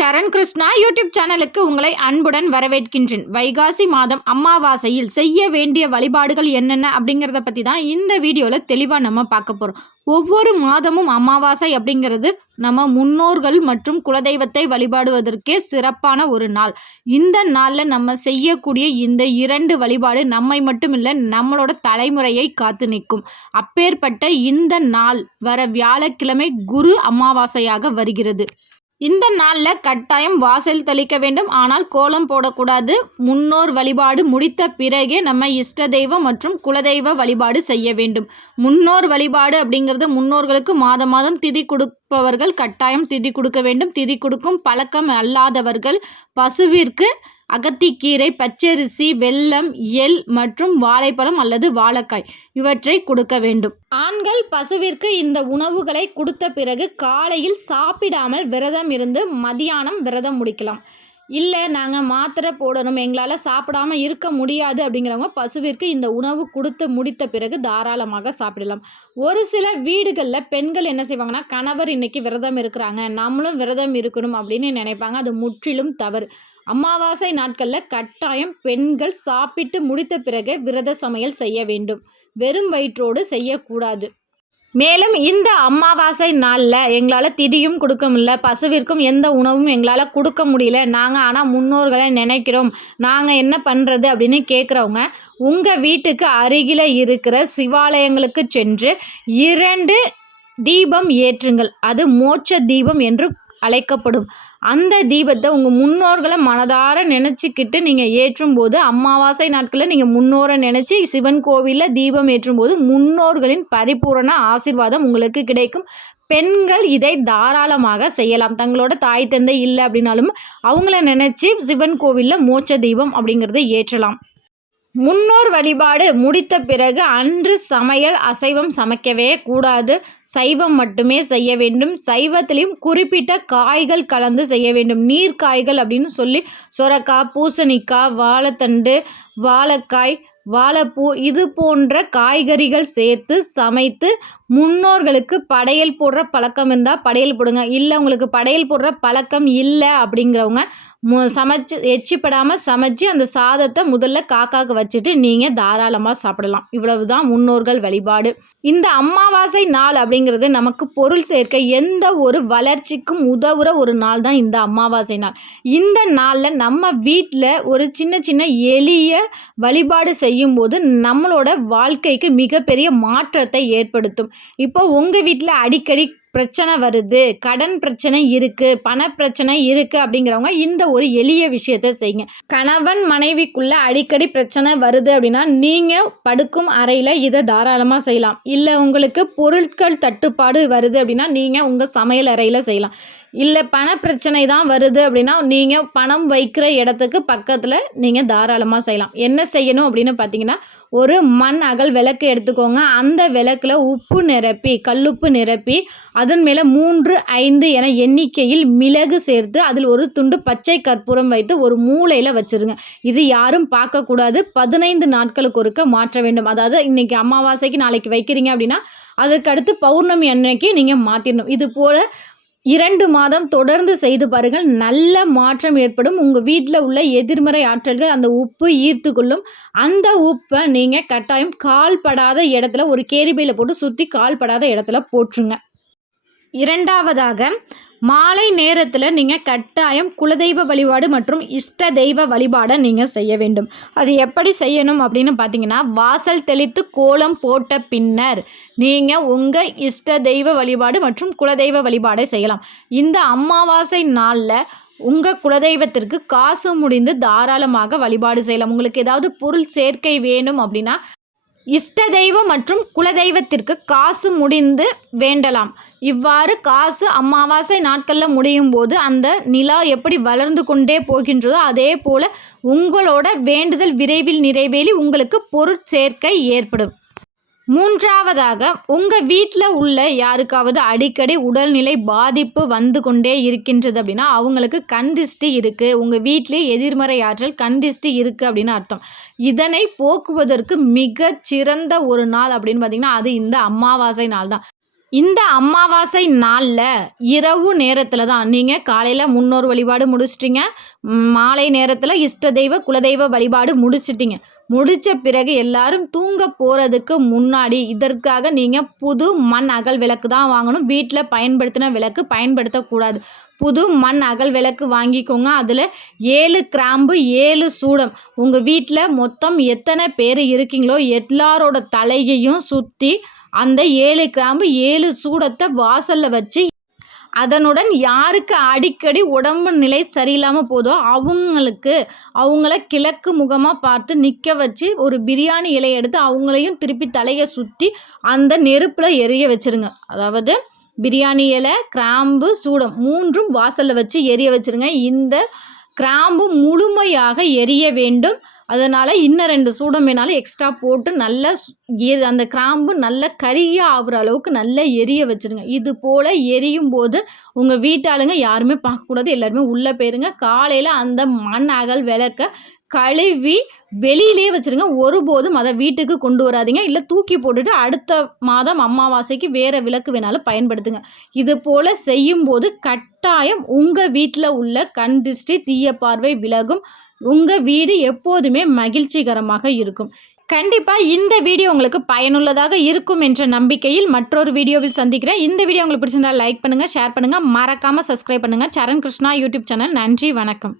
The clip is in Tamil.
சரண் கிருஷ்ணா யூடியூப் சேனலுக்கு உங்களை அன்புடன் வரவேற்கின்றேன். வைகாசி மாதம் அமாவாசையில் செய்ய வேண்டிய வழிபாடுகள் என்னென்ன அப்படிங்கிறத பற்றி தான் இந்த வீடியோவில் தெளிவாக நம்ம பார்க்க போகிறோம் ஒவ்வொரு மாதமும் அமாவாசை அப்படிங்கிறது நம்ம முன்னோர்கள் மற்றும் குலதெய்வத்தை வழிபாடுவதற்கே சிறப்பான ஒரு நாள். இந்த நாளில் நம்ம செய்யக்கூடிய இந்த இரண்டு வழிபாடு நம்மை மட்டும் இல்லை நம்மளோட தலைமுறையை காத்து நிற்கும். அப்பேற்பட்ட இந்த நாள் வர வியாழக்கிழமை குரு அமாவாசையாக வருகிறது. இந்த நாளில் கட்டாயம் வாசல் தெளிக்க வேண்டும். ஆனால் கோலம் போடக்கூடாது. முன்னோர் வழிபாடு முடித்த பிறகே நம்ம இஷ்ட தெய்வம் மற்றும் குலதெய்வ வழிபாடு செய்ய வேண்டும். முன்னோர் வழிபாடு அப்படிங்கிறது முன்னோர்களுக்கு மாதம் மாதம் திதி கொடுப்பவர்கள் கட்டாயம் திதி கொடுக்க வேண்டும். திதி கொடுக்கும் பழக்கம் அல்லாதவர்கள் பசுவிற்கு அகத்திக்கீரை பச்சரிசி வெல்லம் எள் மற்றும் வாழைப்பழம் அல்லது வாழைக்காய் இவற்றை கொடுக்க வேண்டும். ஆண்கள் பசுவிற்கு இந்த உணவுகளை கொடுத்த பிறகு காலையில் சாப்பிடாமல் விரதம் இருந்து மதியானம் விரதம் முடிக்கலாம். இல்லை நாங்கள் மாத்திரை போடணும். எங்களால் சாப்பிடாம இருக்க முடியாது அப்படிங்கிறவங்க பசுவிற்கு இந்த உணவு கொடுத்து முடித்த பிறகு தாராளமாக சாப்பிடலாம். ஒரு சில வீடுகளில் பெண்கள் என்ன செய்வாங்கன்னா கணவர் இன்னைக்கு விரதம் இருக்கிறாங்க. நம்மளும் விரதம் இருக்கணும் அப்படின்னு நினைப்பாங்க. அது முற்றிலும் தவறு. அமாவாசை நாட்களில் கட்டாயம் பெண்கள் சாப்பிட்டு முடித்த பிறகு விரத சமையல் செய்ய வேண்டும். வெறும் வயிற்றோடு செய்யக்கூடாது. மேலும் இந்த அமாவாசை நாளில் எங்களால் திதியும் கொடுக்க முடியல பசுவிற்கும் எந்த உணவும் எங்களால் கொடுக்க முடியல. நாங்கள் ஆனால் முன்னோர்களை நினைக்கிறோம். நாங்கள் என்ன பண்ணுறது அப்படின்னு கேட்குறவங்க உங்கள் வீட்டுக்கு அருகில் இருக்கிற சிவாலயங்களுக்கு சென்று இரண்டு தீபம் ஏற்றுங்கள். அது மோட்ச தீபம் என்று அழைக்கப்படும். அந்த தீபத்தை உங்கள் முன்னோர்களை மனதார நினச்சிக்கிட்டு நீங்கள் ஏற்றும்போது அமாவாசை நாட்களில் நீங்கள் முன்னோரை நினச்சி சிவன் கோவிலில் தீபம் ஏற்றும்போது முன்னோர்களின் பரிபூரண ஆசிர்வாதம் உங்களுக்கு கிடைக்கும். பெண்கள் இதை தாராளமாக செய்யலாம். தங்களோட தாய் தந்தை இல்லை அப்படின்னாலும் அவங்கள நினச்சி சிவன் கோவிலில் மோட்ச தீபம் அப்படிங்கிறத ஏற்றலாம். முன்னோர் வழிபாடு முடித்த பிறகு அன்று சமையல் அசைவம் சமைக்கவே கூடாது. சைவம் மட்டுமே செய்ய வேண்டும். சைவத்திலையும் குறிப்பிட்ட காய்கள் கலந்து செய்ய வேண்டும். நீர் காய்கள் அப்படின்னு சொல்லி சுரக்காய் பூசணிக்காய் வாழைத்தண்டு வாழைக்காய் வாழைப்பூ இது போன்ற காய்கறிகள் சேர்த்து சமைத்து முன்னோர்களுக்கு படையல் போடுற பழக்கம் இருந்தால் படையல் போடுங்க. இல்லை உங்களுக்கு படையல் போடுற பழக்கம் இல்லை அப்படிங்கிறவங்க சமைச்சு எச்சிப்படாமல் சமைச்சு அந்த சாதத்தை முதல்ல காக்காவுக்கு வச்சுட்டு நீங்கள் தாராளமாக சாப்பிடலாம். இவ்வளவு தான் முன்னோர்கள் வழிபாடு. இந்த அமாவாசை நாள் அப்படிங்கிறது நமக்கு பொருள் சேர்க்க எந்த ஒரு வளர்ச்சிக்கும் உதவுற ஒரு நாள் தான் இந்த அமாவாசை நாள். இந்த நாளில் நம்ம வீட்டில் ஒரு சின்ன சின்ன எளிய வழிபாடு செய்யும்போது நம்மளோட வாழ்க்கைக்கு மிகப்பெரிய மாற்றத்தை ஏற்படுத்தும். இப்போ உங்கள் வீட்டில் அடிக்கடி பிரச்சனை வருது கடன் பிரச்சனை இருக்குது பண பிரச்சனை இருக்குது அப்படிங்கிறவங்க இந்த ஒரு எளிய விஷயத்த செய்யுங்க. கணவன் மனைவிக்குள்ளே அடிக்கடி பிரச்சனை வருது அப்படின்னா நீங்கள் படுக்கும் அறையில் இதை தாராளமாக செய்யலாம். இல்லை உங்களுக்கு பொருட்கள் தட்டுப்பாடு வருது அப்படின்னா நீங்கள் உங்கள் சமையல் அறையில் செய்யலாம். இல்லை பண பிரச்சனை தான் வருது அப்படின்னா நீங்கள் பணம் வைக்கிற இடத்துக்கு பக்கத்தில் நீங்கள் தாராளமாக செய்யலாம். என்ன செய்யணும் அப்படின்னு பார்த்தீங்கன்னா ஒரு மண் அகல் விளக்கு எடுத்துக்கோங்க. அந்த விளக்கில் உப்பு நிரப்பி கல்லுப்பு நிரப்பி அதன் மேலே மூன்று ஐந்து என எண்ணிக்கையில் மிளகு சேர்த்து அதில் ஒரு துண்டு பச்சை கற்பூரம் வைத்து ஒரு மூளையில் வச்சுருங்க. இது யாரும் பார்க்கக்கூடாது. பதினைந்து நாட்களுக்கு ஒருக்க மாற்ற வேண்டும். அதாவது இன்றைக்கி அமாவாசைக்கு நாளைக்கு வைக்கிறீங்க அப்படின்னா அதுக்கடுத்து பௌர்ணமி அன்னைக்கு நீங்கள் மாற்றிடணும் இது போல் இரண்டு மாதம் தொடர்ந்து செய்து பாருங்கள். நல்ல மாற்றம் ஏற்படும். உங்கள் வீட்டில் உள்ள எதிர்மறை ஆற்றல்கள் அந்த உப்பு ஈர்த்து கொள்ளும் அந்த உப்பை நீங்கள் கட்டாயம் கால்படாத இடத்துல ஒரு கேரிபையில் போட்டு சுற்றி கால்படாத இடத்துல போட்டுருங்க இரண்டாவதாக மாலை நேரத்தில் நீங்கள் கட்டாயம் குலதெய்வ வழிபாடு மற்றும் இஷ்ட தெய்வ வழிபாடை நீங்கள் செய்ய வேண்டும். அது எப்படி செய்யணும் அப்படின்னு பார்த்தீங்கன்னா வாசல் தெளித்து கோலம் போட்ட பின்னர் நீங்கள் உங்கள் இஷ்ட தெய்வ வழிபாடு மற்றும் குலதெய்வ வழிபாடை செய்யலாம். இந்த அமாவாசை நாளில் உங்கள் குலதெய்வத்திற்கு காசு முடிந்து தாராளமாக வழிபாடு செய்யலாம். உங்களுக்கு ஏதாவது பொருள் சேர்க்கை வேணும் அப்படின்னா இஷ்ட தெய்வம் மற்றும் குலதெய்வத்திற்கு காசு முடிந்து வேண்டலாம். இவ்வாறு காசு அமாவாசை நாட்களில் முடியும் போது அந்த நிலா எப்படி வளர்ந்து கொண்டே போகின்றதோ அதே போல் உங்களோட வேண்டுதல் விரைவில் நிறைவேறி உங்களுக்கு பொருட்சேர்க்கை ஏற்படும். மூன்றாவதாக உங்கள் வீட்டில் உள்ள யாருக்காவது அடிக்கடி உடல்நிலை பாதிப்பு வந்து கொண்டே இருக்கின்றது அப்படின்னா அவங்களுக்கு கண் திஷ்டி இருக்குது உங்கள் வீட்டிலே எதிர்மறை ஆற்றல் கண் திஷ்டி இருக்குது அப்படின்னு அர்த்தம். இதனை போக்குவதற்கு மிக சிறந்த ஒரு நாள் அப்படின்னு பார்த்திங்கன்னா அது இந்த அமாவாசை நாள் தான். இந்த அமாவாசை நாளில் இரவு நேரத்தில் தான் நீங்கள் காலையில் முன்னோர் வழிபாடு முடிச்சிட்டிங்க. மாலை நேரத்தில் இஷ்ட தெய்வ குலதெய்வ வழிபாடு முடிச்சிட்டிங்க. முடித்த பிறகு எல்லாரும் தூங்க போகிறதுக்கு முன்னாடி இதற்காக நீங்கள் புது மண் அகல் விளக்கு தான் வாங்கணும். வீட்டில் பயன்படுத்தின விளக்கு பயன்படுத்தக்கூடாது. புது மண் அகல் விளக்கு வாங்கிக்கோங்க. அதில் ஏழு கிராம்பு ஏழு சூடம். உங்கள் வீட்டில் மொத்தம் எத்தனை பேர் இருக்கீங்களோ எல்லாரோட தலையையும் சுற்றி அந்த ஏழு கிராம்பு ஏழு சூடத்தை வாசலில் வச்சு அதனுடன் யாருக்கு அடிக்கடி உடம்பு நிலை சரியில்லாமல் போதோ அவங்களுக்கு அவங்கள கிழக்கு முகமாக பார்த்து நிற்க வச்சு ஒரு பிரியாணி இலையை எடுத்து அவங்களையும் திருப்பி தலையை சுற்றி அந்த நெருப்பில் எரிய வச்சிருங்க. அதாவது பிரியாணி இலை கிராம்பு சூடம் மூன்றும் வாசலில் வச்சு எரிய வச்சுருங்க. இந்த கிராம்பு முழுமையாக எரிய வேண்டும். அதனால் இன்னும் ரெண்டு சூடம் வேணாலும் எக்ஸ்ட்ரா போட்டு நல்லா அந்த கிராம்பு நல்லா கறியாக ஆகுற அளவுக்கு நல்லா எரிய வச்சுருங்க. இது போல் எரியும் போது உங்கள் வீட்டாளுங்க யாருமே பார்க்கக்கூடாது எல்லாருமே உள்ளே போயிருங்க. காலையில் அந்த மண் அகல் விளக்க கழுவி வெளியிலே வச்சுருங்க. ஒருபோதும் அதை வீட்டுக்கு கொண்டு வராதீங்க. இல்லை தூக்கி போட்டுட்டு அடுத்த மாதம் அமாவாசைக்கு வேறு விளக்கு வேணாலும் பயன்படுத்துங்க. இது போல் செய்யும்போது கட்டாயம் உங்கள் வீட்டில் உள்ள கண் திருஷ்டி தீய பார்வை விலகும். உங்கள் வீடு எப்போதுமே மகிழ்ச்சிகரமாக இருக்கும். கண்டிப்பாக இந்த வீடியோ உங்களுக்கு பயனுள்ளதாக இருக்கும் என்ற நம்பிக்கையில் மற்றொரு வீடியோவில் சந்திக்கிறேன். இந்த வீடியோ உங்களுக்கு பிடிச்சிருந்தா லைக் பண்ணுங்கள் ஷேர் பண்ணுங்கள் மறக்காமல் சப்ஸ்கிரைப் பண்ணுங்கள் சரண் கிருஷ்ணா யூடியூப் சேனல். நன்றி வணக்கம்.